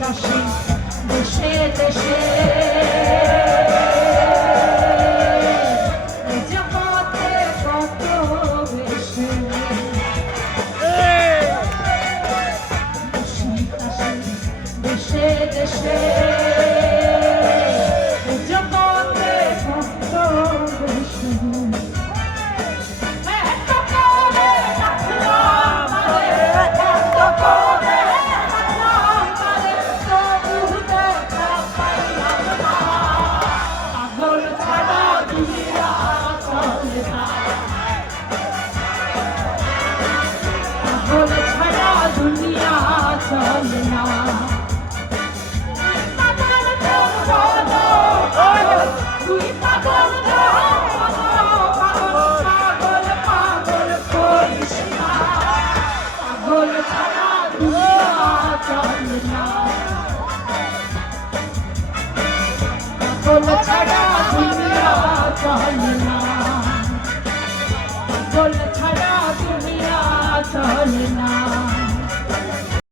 কাশি দেশে দেশে জগতে কত বেশি কাশি দেশে দেশে জগতে কত বেশি দুনিয়া চলে না তুই পাগল পাগল পাগল করিস না পাগল ছাড়া দুনিয়া চলে না পাগল ছাড়া দুনিয়া চলে